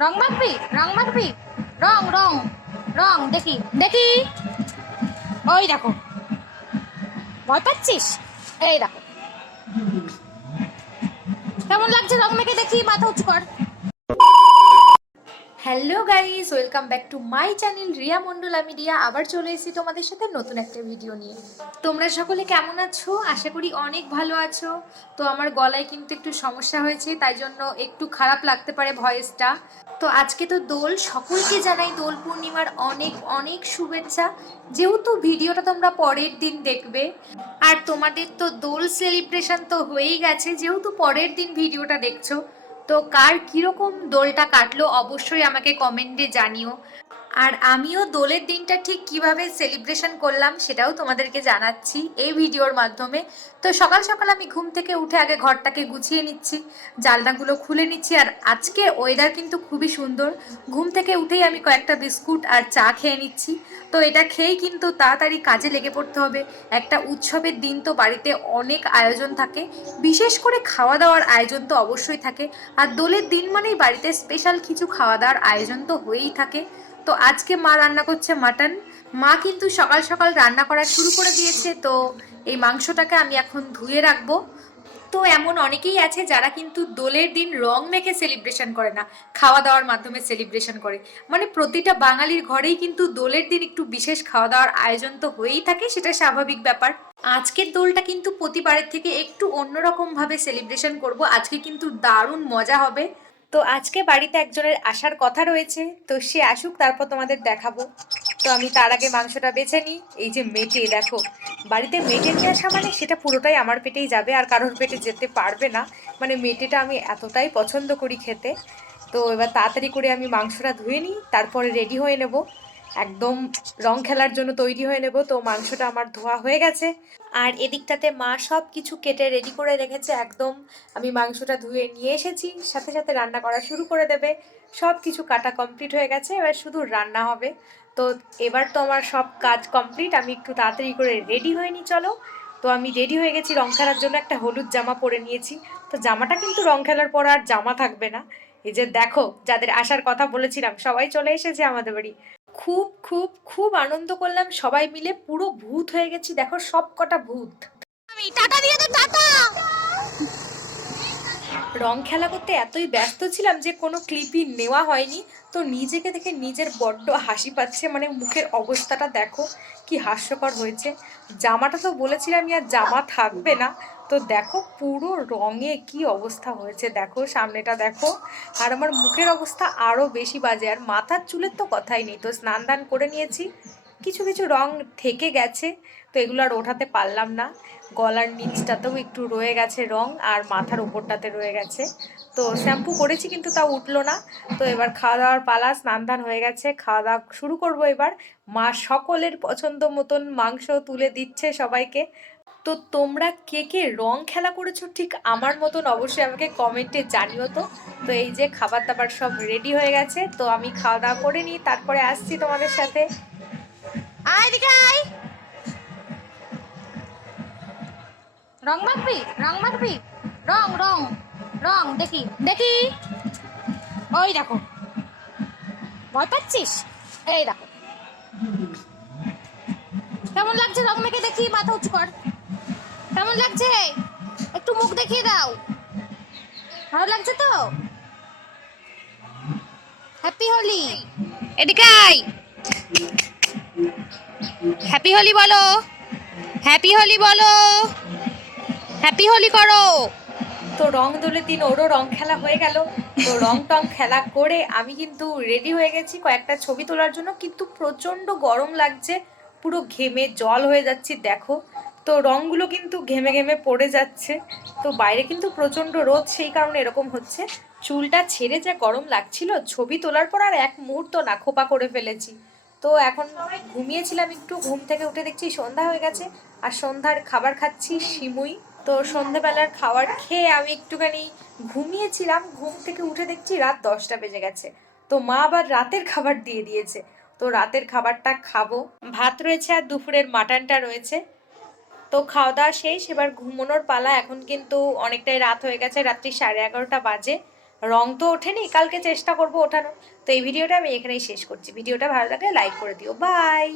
রং মাখবি রং মাখবি? রং রং রং, দেখি দেখি। ওই দেখো। ভয় পাচ্ছিস? এই দেখো। কেমন লাগছে রং মেখে দেখি? মাথা উঁচু কর। Hello guys welcome back to my channel Riya mandala media আবার চলে এসেছি তোমাদের সাথে নতুন একটা ভিডিও নিয়ে। তোমরা সকলে কেমন আছো? আশা করি অনেক ভালো আছো। তো আমার গলায় কিন্তু একটু সমস্যা হয়েছে, তাই জন্য একটু খারাপ লাগতে পারে ভয়েসটা। তো আজকে তো দোল, সকলকে জানাই দোল পূর্ণিমার অনেক অনেক শুভেচ্ছা। যেহেতু ভিডিওটা তোমরা পরের দিন দেখবে, আর তোমাদের তো দোল সেলিব্রেশন তো হয়েই গেছে, যেহেতু পরের দিন ভিডিওটা দেখছ তো কার কীরকম দোলটা কাটলো অবশ্যই আমাকে কমেন্টে জানিও। আর আমিও দোলের দিনটা ঠিক কীভাবে সেলিব্রেশন করলাম সেটাও তোমাদেরকে জানাচ্ছি এই ভিডিওর মাধ্যমে। তো সকাল সকাল আমি ঘুম থেকে উঠে আগে ঘরটাকে গুছিয়ে নিচ্ছি জালনাগুলো খুলে নিচ্ছি আর আজকে ওয়েদার কিন্তু খুবই সুন্দর। ঘুম থেকে উঠেই আমি কয়েকটা বিস্কুট আর চা খেয়ে নিচ্ছি। তো এটা খেয়েই কিন্তু তাড়াতাড়ি কাজে লেগে পড়তে হবে। একটা উৎসবের দিন তো বাড়িতে অনেক আয়োজন থাকে। বিশেষ করে খাওয়া দাওয়ার আয়োজন তো অবশ্যই থাকে। আর দোলের দিন মানেই বাড়িতে স্পেশাল কিছু খাওয়া দাওয়ার আয়োজন তো হয়েই থাকে। তো আজকে মা রান্না করছে মাটন। মা কিন্তু সকাল সকাল রান্না করা শুরু করে দিয়েছে। তো এই মাংসটাকে আমি এখন ধুয়ে রাখব। তো এমন অনেকেই আছে যারা কিন্তু দোলের দিন রং মেখে সেলিব্রেশন করে না খাওয়া দাওয়ার মাধ্যমে সেলিব্রেশন করে। মানে প্রতিটা বাঙালির ঘরেই কিন্তু দোলের দিন একটু বিশেষ খাওয়া দাওয়ার আয়োজন তো হয়েই থাকে, সেটা স্বাভাবিক ব্যাপার। আজকের দোলটা কিন্তু প্রতিবারের থেকে একটু অন্যরকম ভাবে সেলিব্রেশন করব। আজকে কিন্তু দারুণ মজা হবে। তো আজকে বাড়িতে একজনের আসার কথা রয়েছে, তো সে আসুক, তারপর তোমাদের দেখাবো। তো আমি তার আগে মাংসটা বেছে নিই। এই যে মেটে, দেখো, বাড়িতে মেটে নিয়ে আসা মানে সেটা পুরোটাই আমার পেটেই যাবে আর কারোর পেটে যেতে পারবে না। মানে মেটেটা আমি এতটাই পছন্দ করি খেতে। তো এবার তাড়াতাড়ি করে আমি মাংসটা ধুয়ে নিই, তারপরে রেডি হয়ে নেব। একদম রং খেলার জন্য তৈরি হয়ে নেব। তো মাংসটা আমার ধোয়া হয়ে গেছে। আর এদিকটাতে মা সব কিছু কেটে রেডি করে রেখেছে একদম। আমি মাংসটা ধুয়ে নিয়ে এসেছি, সাথে সাথে রান্না করা শুরু করে দেবে। সব কিছু কাটা কমপ্লিট হয়ে গেছে, এবার শুধু রান্না হবে। তো এবার তো আমার সব কাজ কমপ্লিট আমি একটু তাড়াতাড়ি করে রেডি হয়ে নি চলো। তো আমি রেডি হয়ে গেছি রং খেলার জন্য একটা হলুদ জামা পরে নিয়েছি। তো জামাটা কিন্তু রং খেলার পর আর জামা থাকবে না। এই যে দেখো যাদের আসার কথা বলেছিলাম সবাই চলে এসেছে আমাদের বাড়ি। খুব খুব খুব আনন্দ করলাম সবাই মিলে পুরো ভূত হয়ে গেছি দেখো সব কটা ভূত। আমি টাটা দিয়ে টাটা রং খেলা করতে এতই ব্যস্ত ছিলাম যে কোনো ক্লিপই নেওয়া হয়নি। তো নিজেকে দেখে নিজের বড্ড হাসি পাচ্ছে মানে মুখের অবস্থাটা দেখো কি হাস্যকর হয়েছে। জামাটা তো বলেছিলাম আর জামা থাকবে না। তো দেখো পুরো রঙে কি অবস্থা হয়েছে, দেখো সামনেটা দেখো। আর আমার মুখের অবস্থা আরও বেশি বাজে, আর মাথার চুলের তো কথাই নেই। তো স্নান দান করে নিয়েছি, কিছু কিছু রং থেকে গেছে, তো এগুলো আর ওঠাতে পারলাম না। গলার নিচটাতেও একটু রয়ে গেছে রং আর মাথার ওপরটাতে রয়ে গেছে। তো শ্যাম্পু করেছি কিন্তু তা উঠল না। তো এবার খাওয়া দাওয়ার পালা স্নান ধান হয়ে গেছে। খাওয়া দাওয়া শুরু করব এবার। মা সকলের পছন্দ মতন মাংস তুলে দিচ্ছে সবাইকে। তো তোমরা কে কে রং খেলা করেছ ঠিক আমার মতন অবশ্যই আমাকে কমেন্টে জানিও তো। তো এই যে খাবার দাবার সব রেডি হয়ে গেছে। তো আমি খাওয়া দাওয়া করে নিই, তারপরে আসছি তোমাদের সাথে। আয়। রং মাখবি? রং মাখবি? রং রং রং, দেখি। দেখি। ওই দেখো। ভয় পাচ্ছিস? এই দেখো। কেমন লাগছে রং মেখে দেখি? মাথা উঁচু কর। কেমন লাগছে? একটু মুখ দেখিয়ে দাও। ভালো লাগছে তো? হ্যাপি হোলি। এদিকে আয়। হ্যাপি হোলি বলো। হ্যাপি হোলি বলো। হ্যাপি হোলি করো। তো রং দোলের দিন ওরও রং খেলা হয়ে গেল। তো রং টং খেলা করে আমি কিন্তু রেডি হয়ে গেছি কয়েকটা ছবি তোলার জন্য। কিন্তু প্রচণ্ড গরম লাগছে, পুরো ঘেমে জল হয়ে যাচ্ছি, দেখো। তো রংগুলো কিন্তু ঘেমে ঘেমে পড়ে যাচ্ছে। তো বাইরে কিন্তু প্রচণ্ড রোদ, সেই কারণে এরকম হচ্ছে। চুলটা ছেড়ে যা গরম লাগছিল, ছবি তোলার পর আর এক মুহূর্ত না খোপা করে ফেলেছি। তো এখন ঘুমিয়েছিলাম একটু, ঘুম থেকে উঠে দেখছি সন্ধ্যা হয়ে গেছে। আর সন্ধ্যার খাবার খাচ্ছি সিমুই তো সন্ধেবেলার খাবার খেয়ে আমি একটুখানি ঘুমিয়েছিলাম। ঘুম থেকে উঠে দেখছি রাত দশটা বেজে গেছে। তো মা আবার রাতের খাবার দিয়ে দিয়েছে। তো রাতের খাবারটা খাব। ভাত রয়েছে আর দুপুরের মাটনটা রয়েছে। তো খাওয়া দাওয়া শেষ। এবার ঘুমানোর পালা। এখন কিন্তু অনেকটাই রাত হয়ে গেছে। রাত্রি সাড়ে এগারোটা বাজে। রং তো ওঠেনি। কালকে চেষ্টা করব ওঠানোর। তো এই ভিডিওটা আমি এখানেই শেষ করছি। ভিডিওটা ভালো লাগলে লাইক করে দিও। বাই!